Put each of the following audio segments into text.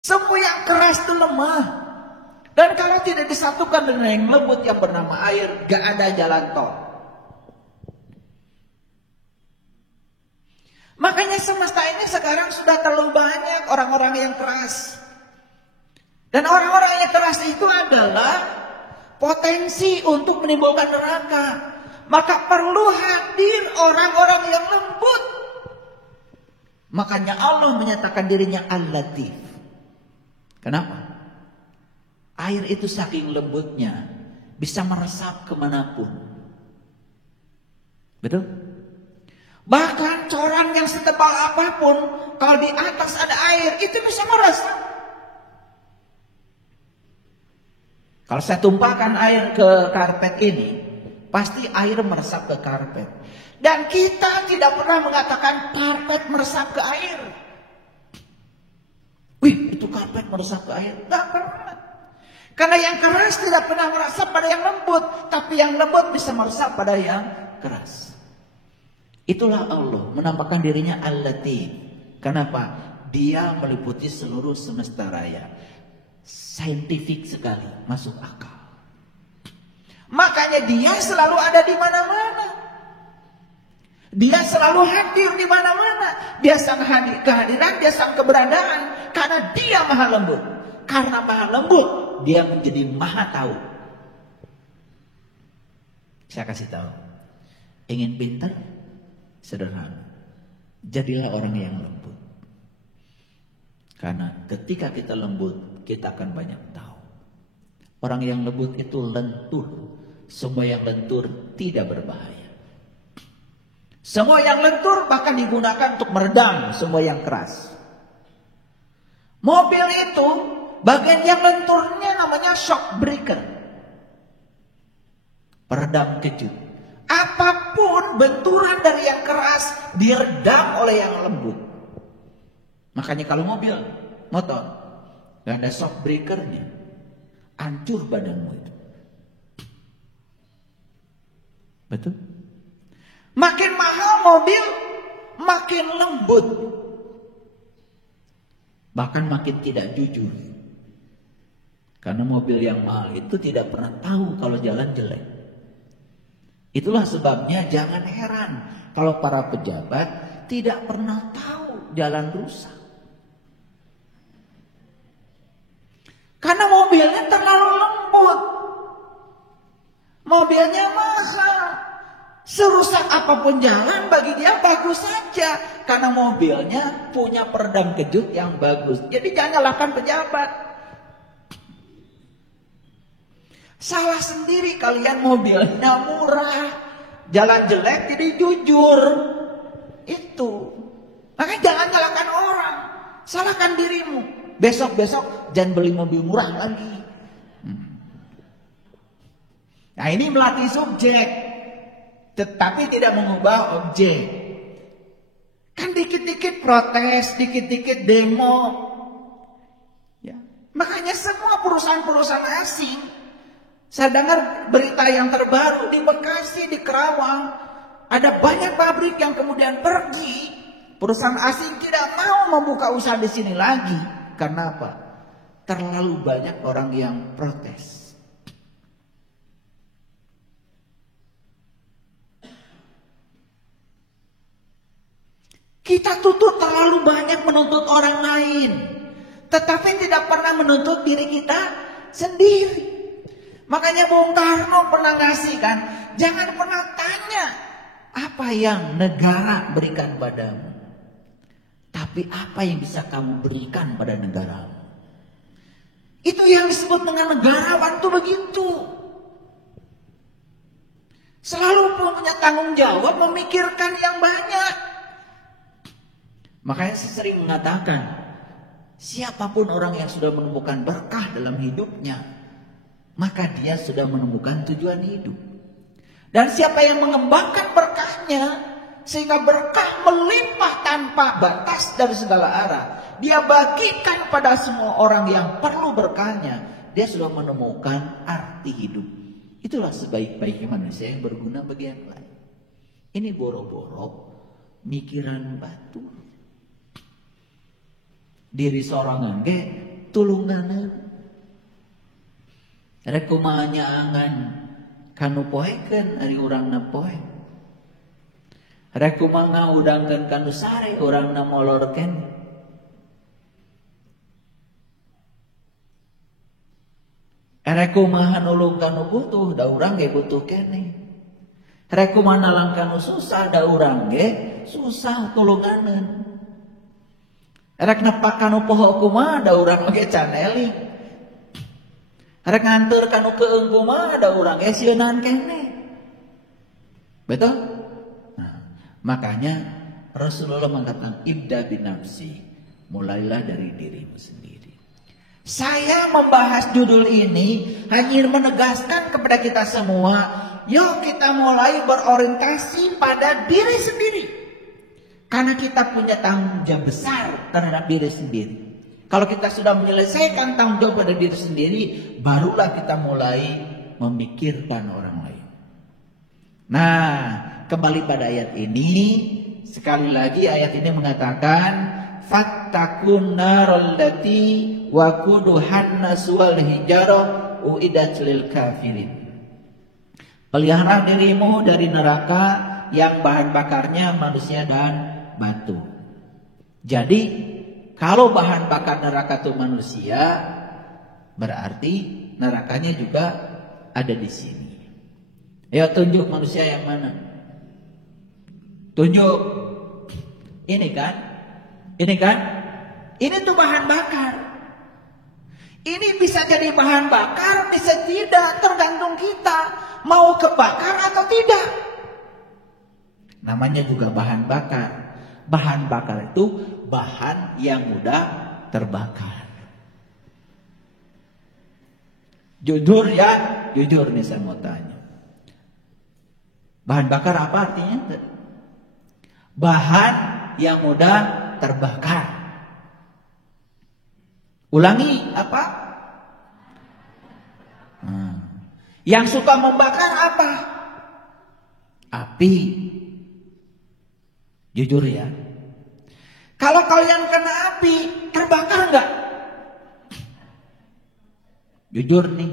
Semua yang keras itu lemah. Dan kalau tidak disatukan dengan yang lembut yang bernama air, gak ada jalan tol. Makanya semesta ini sekarang sudah terlalu banyak orang-orang yang keras. Dan orang-orang yang keras itu adalah potensi untuk menimbulkan neraka. Maka perlu hadir orang-orang yang lembut. Makanya Allah menyatakan dirinya Al-Latif. Kenapa? Air itu saking lembutnya bisa meresap kemanapun. Betul? Bahkan coran yang setebal apapun, kalau di atas ada air, itu bisa meresap. Kalau saya tumpahkan air ke karpet ini, pasti air meresap ke karpet. Dan kita tidak pernah mengatakan karpet meresap ke air. Wih, itu karpet meresap ke air. Tidak pernah. Karena yang keras tidak pernah meresap pada yang lembut. Tapi yang lembut bisa meresap pada yang keras. Itulah Allah menampakkan dirinya Al-Latif. Kenapa? Dia meliputi seluruh semesta raya. Saintifik sekali, masuk akal. Makanya dia selalu ada di mana-mana. Dia selalu hadir di mana-mana. Dia sang kehadiran, dia sang keberadaan. Karena dia maha lembut. Karena maha lembut, dia menjadi maha tahu. Saya kasih tahu. Ingin pintar? Sederhana. Jadilah orang yang lembut. Karena ketika kita lembut, kita akan banyak tahu. Orang yang lembut itu lentur. Semua yang lentur tidak berbahaya. Semua yang lentur bahkan digunakan untuk meredam semua yang keras. Mobil itu bagian yang lenturnya namanya shock breaker. Peredam kejut. Apapun benturan dari yang keras diredam oleh yang lembut. Makanya kalau mobil, motor, gak ada shock breakernya, hancur badanmu itu. Betul? Makin mahal mobil, makin lembut. Bahkan makin tidak jujur. Karena mobil yang mahal itu tidak pernah tahu kalau jalan jelek. Itulah sebabnya jangan heran kalau para pejabat tidak pernah tahu jalan rusak. Karena mobilnya terlalu lembut. Mobilnya mahal. Serusak apapun jalan bagi dia bagus saja. Karena mobilnya punya peredam kejut yang bagus. Jadi jangan nyalahkan pejabat. Salah sendiri kalian, mobilnya murah. Jalan jelek jadi jujur. Itu. Makanya jangan nyalahkan orang. Salahkan dirimu. Besok-besok jangan beli mobil murah lagi. Nah ini melatih subjek. Tetapi tidak mengubah objek. Kan dikit-dikit protes, dikit-dikit demo. Ya. Makanya semua perusahaan-perusahaan asing. Saya dengar berita yang terbaru di Bekasi, di Kerawang. Ada banyak pabrik yang kemudian pergi. Perusahaan asing tidak mau membuka usaha di sini lagi. Karena apa? Terlalu banyak orang yang protes. Kita tutup terlalu banyak menuntut orang lain. Tetapi tidak pernah menuntut diri kita sendiri. Makanya Bung Karno pernah ngasih kan. Jangan pernah tanya apa yang negara berikan padamu. Tapi apa yang bisa kamu berikan pada negara. Itu yang disebut dengan negarawan itu begitu. Selalu punya tanggung jawab memikirkan yang banyak. Makanya saya sering mengatakan, siapapun orang yang sudah menemukan berkah dalam hidupnya, maka dia sudah menemukan tujuan hidup. Dan siapa yang mengembangkan berkahnya, sehingga berkah melimpah tanpa batas dari segala arah, dia bagikan pada semua orang yang perlu berkahnya, dia sudah menemukan arti hidup. Itulah sebaik-baiknya manusia yang berguna bagi yang lain. Ini boro-boro mikiran batu. Diri sorangan ge tulunganan. Rek kumaha nyaangan kanu poekeun ari urangna poe. Rek kumaha ngaudangkeun kanu sare urangna molorkeun. Rek kumaha nulung kanu butuh da urang ge butuh keneh. Rek kumaha nalang kanu susah da urang ge susah tulunganeun. Rek nepak kanu poho kumaha da urang ge can eling. Rek nganteur kanu keung kumaha da urang ge sieunan keneh. Betul? Nah, makanya Rasulullah mengatakan ibda binafsi, mulailah dari dirimu sendiri. Saya membahas judul ini hanya menegaskan kepada kita semua, yuk kita mulai berorientasi pada diri sendiri. Karena kita punya tanggung jawab besar terhadap diri sendiri. Kalau kita sudah menyelesaikan tanggung jawab pada diri sendiri, barulah kita mulai memikirkan orang lain. Nah, kembali pada ayat ini, sekali lagi ayat ini mengatakan, fattakun narol lati waquduhan nas wal hijarah uiddat lil kafirin. Pelihara dirimu dari neraka yang bahan bakarnya manusia dan batu. Jadi kalau bahan bakar neraka itu manusia, berarti nerakanya juga ada di sini. Ayo tunjuk manusia yang mana? Tunjuk. Ini kan? Ini kan? Ini tuh bahan bakar. Ini bisa jadi bahan bakar, bisa tidak, tergantung kita mau kebakar atau tidak. Namanya juga bahan bakar. Bahan bakar itu bahan yang mudah terbakar. Jujur ya, jujur nih saya mau tanya. Bahan bakar apa artinya? Bahan yang mudah terbakar. Ulangi apa? Yang suka membakar apa? Api. Jujur ya. Kalau kalian kena api, terbakar enggak? Jujur nih.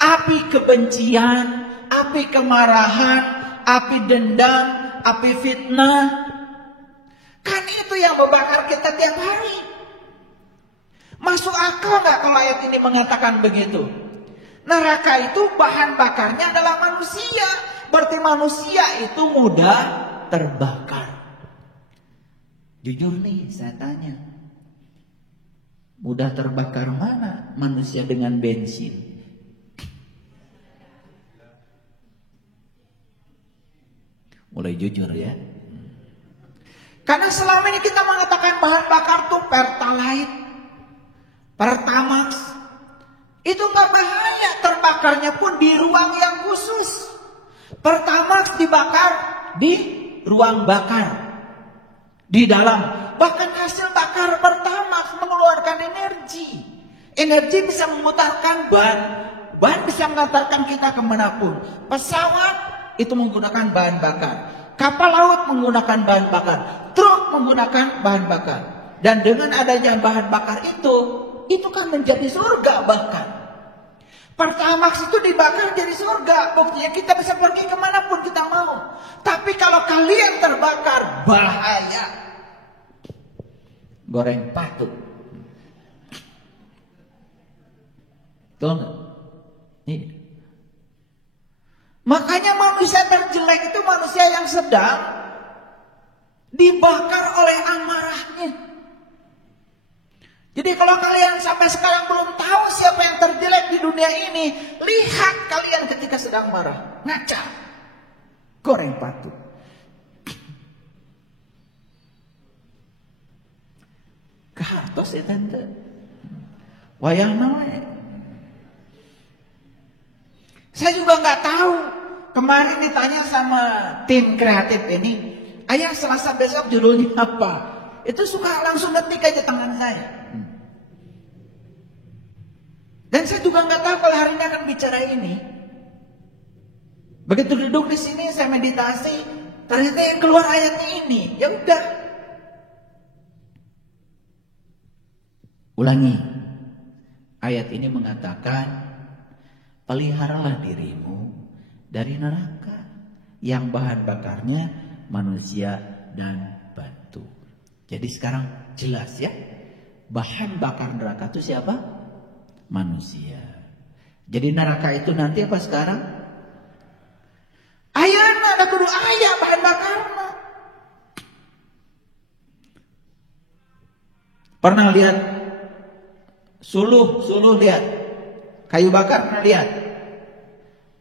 Api kebencian, api kemarahan, api dendam, api fitnah. Kan itu yang membakar kita tiap hari. Masuk akal enggak kalau ayat ini mengatakan begitu? Neraka itu bahan bakarnya adalah manusia. Berarti manusia itu mudah terbakar. Jujur nih saya tanya. Mudah terbakar mana manusia dengan bensin? Mulai jujur ya. Karena selama ini kita mengatakan bahan bakar tuh Pertalite, Pertamax. Itu gak bahaya, terbakarnya pun di ruang yang khusus. Pertamax dibakar di ruang bakar, di dalam. Bahkan hasil bakar Pertamax mengeluarkan energi. Energi bisa memutarkan ban. Ban bisa mengantarkan kita kemanapun. Pesawat itu menggunakan bahan bakar. Kapal laut menggunakan bahan bakar. Truk menggunakan bahan bakar. Dan dengan adanya bahan bakar itu kan menjadi surga bahkan. Pertamax itu dibakar jadi surga. Buktinya kita bisa pergi kemanapun kita mau. Tapi kalau kalian terbakar, bahaya. Goreng patut. Tahu nggak? Iya. Makanya manusia terjelek itu manusia yang sedang dibakar oleh amarahnya. Jadi kalau kalian sampai sekarang belum tahu siapa yang terjelek di dunia ini, lihat kalian ketika sedang marah, ngaca, goreng patut. Kehartos ya tante, wayang namanya. Saya juga nggak tahu. Kemarin ditanya sama tim kreatif ini, ayah Selasa besok judulnya apa? Itu suka langsung ngetik aja tangan saya. Dan saya juga nggak tahu kalau hari ini akan bicara ini. Begitu duduk di sini saya meditasi, ternyata yang keluar ayatnya ini. Ya udah. Ulangi. Ayat ini mengatakan, peliharalah dirimu dari neraka yang bahan bakarnya manusia dan batu. Jadi sekarang jelas ya, bahan bakar neraka itu siapa? Manusia. Jadi neraka itu nanti apa sekarang? Ayana ada kudu ayah bahan bakarnya. Pernah lihat suluh lihat kayu bakar, pernah lihat?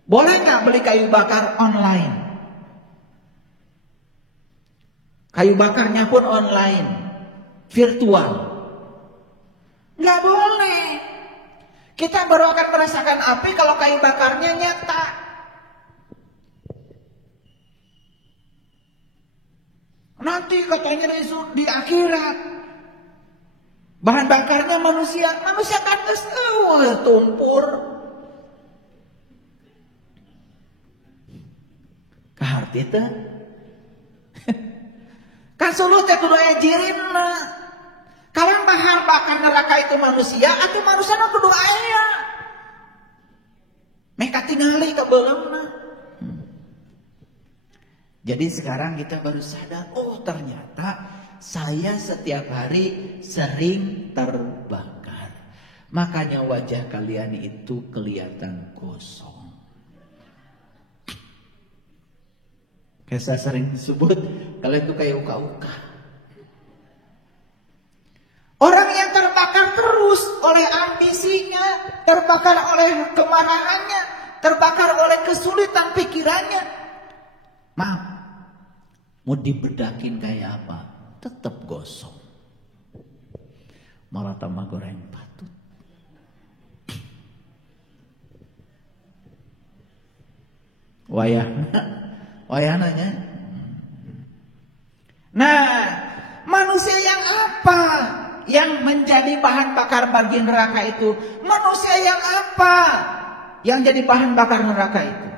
Boleh nggak beli kayu bakar online? Kayu bakarnya pun online, virtual. Nggak boleh. Kita baru akan merasakan api kalau kayu bakarnya nyata. Nanti katanya di akhirat bahan bakarnya manusia kan tumpur. Kaharti itu kan sulut ya kudu aya jirina. Kalau bahan bakar neraka itu manusia atau manusia nu kudu aya. Meka tingali ka beulangna. Jadi sekarang kita baru sadar, oh ternyata saya setiap hari sering terbakar. Makanya wajah kalian itu kelihatan kosong. Kayak saya sering disebut, kalian itu kayak uka-uka. Orang yang terbakar terus oleh ambisinya, terbakar oleh kemarahannya, terbakar oleh kesulitan pikirannya. Maaf, mau dibedakin kayak apa? Tetap gosong. Malah tambah goreng patut. Wayananya. Nah, manusia yang apa yang menjadi bahan bakar bagi neraka itu? Manusia yang apa yang jadi bahan bakar neraka itu?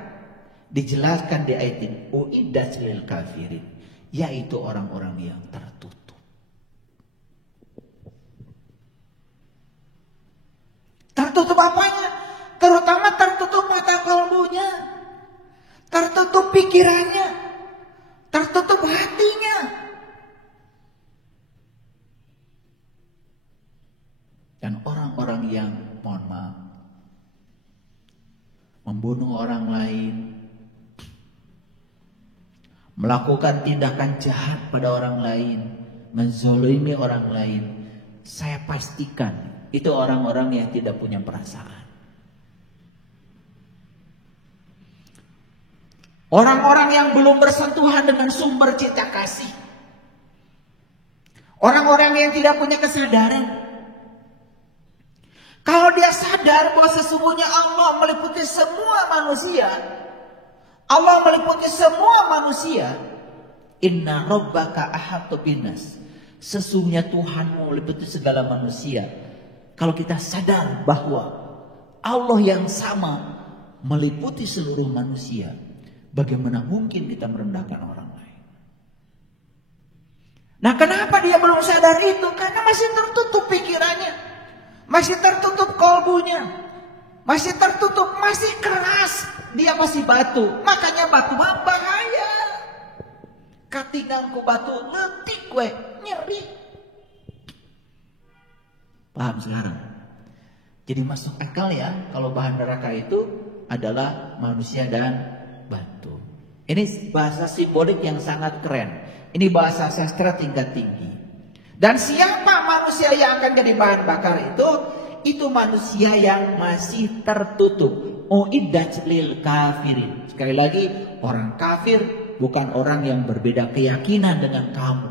Dijelaskan di ayat ini, uiddat lil kafirin, yaitu orang-orang yang tertutup. Tertutup apanya? Terutama tertutup mata kalbunya, tertutup pikirannya, tertutup hatinya. Dan orang-orang yang, mohon maaf, membunuh orang lain, melakukan tindakan jahat pada orang lain, menzolimi orang lain, saya pastikan itu orang-orang yang tidak punya perasaan. Orang-orang yang belum bersentuhan dengan sumber cinta kasih. Orang-orang yang tidak punya kesadaran. Kalau dia sadar bahwa sesungguhnya Allah meliputi semua manusia, Allah meliputi semua manusia. Inna rabbaka ahatu binas. Sesungguhnya Tuhanmu meliputi segala manusia. Kalau kita sadar bahwa Allah yang sama meliputi seluruh manusia, bagaimana mungkin kita merendahkan orang lain? Nah, kenapa dia belum sadar itu? Karena masih tertutup pikirannya, masih tertutup kalbunya, masih tertutup, masih keras. Dia masih batu, makanya batu bahaya. Katinangku batu letik gue nyeri. Paham sekarang? Jadi masuk akal ya kalau bahan neraka itu adalah manusia dan batu. Ini bahasa simbolik yang sangat keren. Ini bahasa sastra tingkat tinggi. Dan siapa manusia yang akan jadi bahan bakar itu? Itu manusia yang masih tertutup. Uiddat lil kafirin. Sekali lagi, orang kafir bukan orang yang berbeda keyakinan dengan kamu.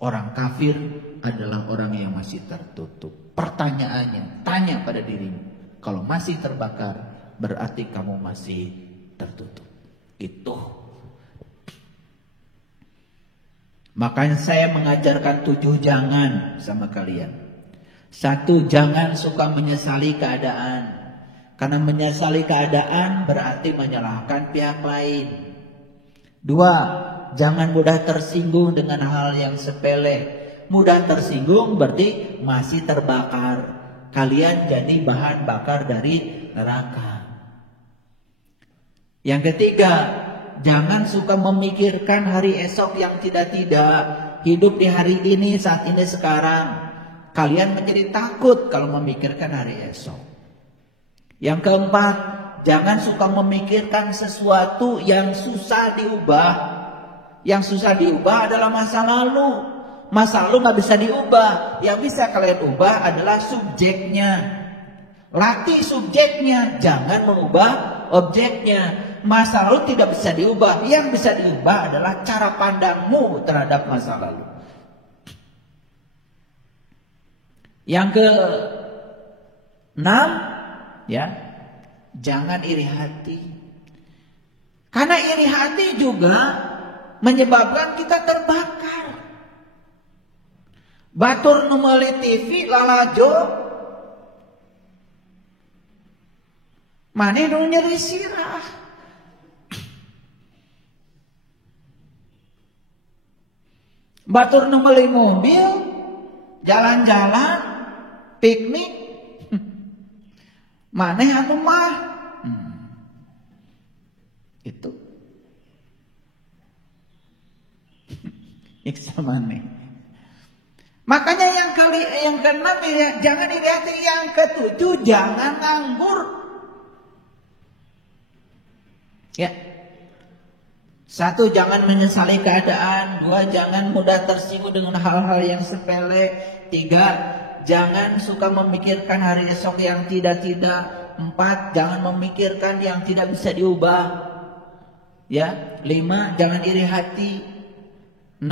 Orang kafir adalah orang yang masih tertutup. Pertanyaannya, tanya pada dirimu. Kalau masih terbakar, berarti kamu masih tertutup. Itu. Makanya saya mengajarkan 7 jangan sama kalian. 1, jangan suka menyesali keadaan. Karena menyesali keadaan berarti menyalahkan pihak lain. 2, jangan mudah tersinggung dengan hal yang sepele. Mudah tersinggung berarti masih terbakar. Kalian jadi bahan bakar dari neraka. Yang ketiga, jangan suka memikirkan hari esok yang tidak-tidak. Hidup di hari ini, saat ini, sekarang. Kalian menjadi takut kalau memikirkan hari esok. Yang keempat, jangan suka memikirkan sesuatu yang susah diubah. Yang susah diubah adalah masa lalu. Masa lalu nggak bisa diubah. Yang bisa kalian ubah adalah subjeknya. Latih subjeknya, jangan mengubah objeknya. Masa lalu tidak bisa diubah. Yang bisa diubah adalah cara pandangmu terhadap masa lalu. Yang ke-6, ya, jangan iri hati. Karena iri hati juga menyebabkan kita terbakar. Batur nu meuli TV lalajo, maneh nu nyeri sirah. Batur nu meuli mobil, jalan-jalan, piknik, maneh anu mah itu iksa maneh. Makanya yang keenam ya, jangan iri hati. Yang ketujuh, jangan nganggur. Ya. 1, jangan menyesali keadaan. 2, jangan mudah tersinggung dengan hal-hal yang sepele. 3, jangan suka memikirkan hari esok yang tidak-tidak. 4, jangan memikirkan yang tidak bisa diubah. Ya. 5, jangan iri hati. 6,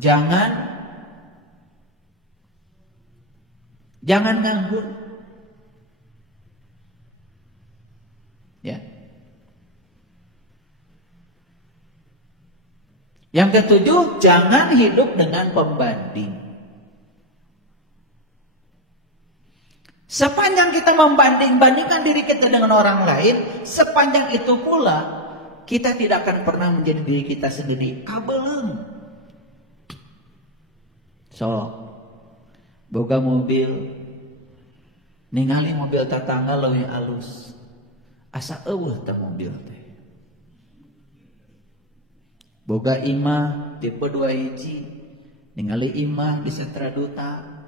jangan nganggur. Ya. Yang ketujuh, jangan hidup dengan pembanding. Sepanjang kita membanding-bandingkan diri kita dengan orang lain, sepanjang itu pula kita tidak akan pernah menjadi diri kita sendiri. Kabeleng. So, boga mobil, ningali mobil tetangga leuwih alus. Asa eueuh teh mobil teh. Boga imah tipe 2 hiji, ningali imah di Setra Duta.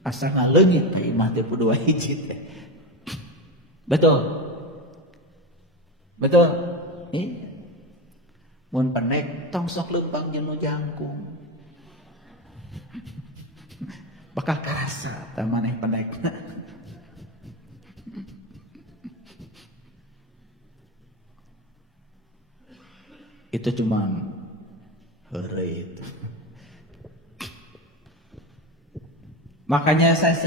Asa ngaleungit teh imah tipe 2 hiji teh. Betul. Betul. Nih. Mun pendek tong sok leumpang jeung nu jangkung. Bakal karasa tah maneh pendek. Itu cuma heureuy itu. Makanya saya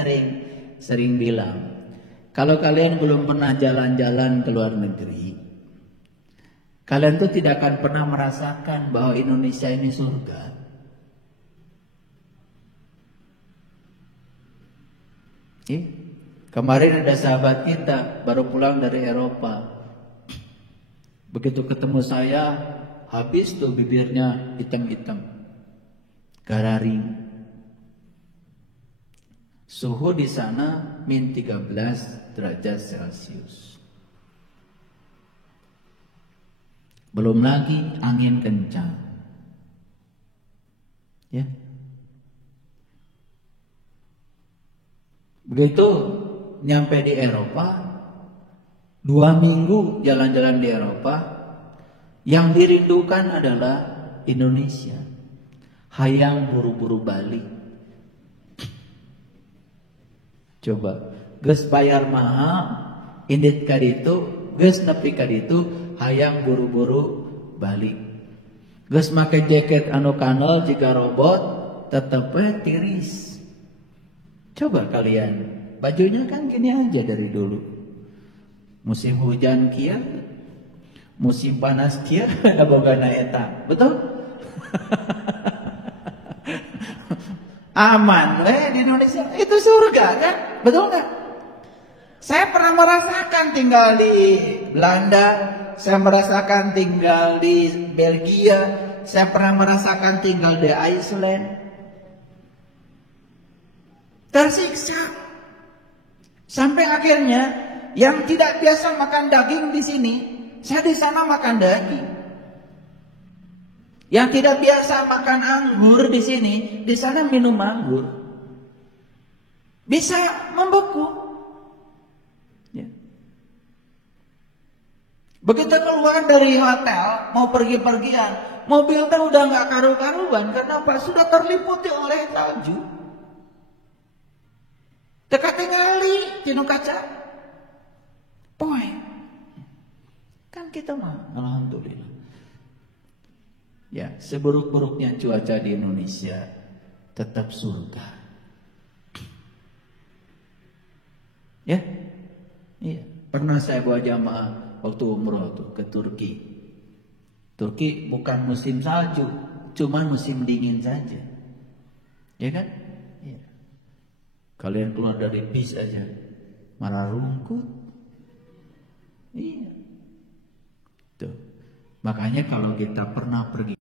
sering bilang, kalau kalian belum pernah jalan-jalan ke luar negeri, kalian tuh tidak akan pernah merasakan bahwa Indonesia ini surga. Kemarin ada sahabat kita baru pulang dari Eropa. Begitu ketemu saya, habis tuh bibirnya hitam-hitam, gararing. Suhu di sana -13 derajat Celcius. Belum lagi angin kencang. Ya. Begitu nyampe di Eropa, 2 minggu jalan-jalan di Eropa, yang dirindukan adalah Indonesia. Hayang buru-buru balik. Coba, geus bayar mahal, indit ka ditu, geus nepi ka ditu, hayang buru-buru balik. Geus make jaket anu kanel jika robot, tetep tiris. Coba kalian, bajunya kan gini aja dari dulu. Musim hujan kieu, musim panas kieu bogana eta. Betul? Aman di Indonesia, itu surga kan? Betul nggak? Saya pernah merasakan tinggal di Belanda, saya merasakan tinggal di Belgia, Saya pernah merasakan tinggal di Iceland. Tersiksa. Sampai akhirnya yang tidak biasa makan daging di sini, saya di sana makan daging. Yang tidak biasa makan anggur di sini, di sana minum anggur. Bisa membeku. Ya. Begitu keluar dari hotel, mau pergi-pergian, mobilnya udah nggak karu-karuan. Kenapa? Sudah terliputi oleh salju. Teka tingali tinu kaca. Poy. Kan kita mah alhamdulillah. Ya, seburuk-buruknya cuaca di Indonesia tetap surga. Ya. Iya, pernah saya bawa jamaah waktu umroh tuh ke Turki. Turki bukan musim salju, cuma musim dingin saja. Ya kan? Iya. Kalian keluar dari bis aja malah rungkut. Iya. Tuh. Makanya kalau kita pernah pergi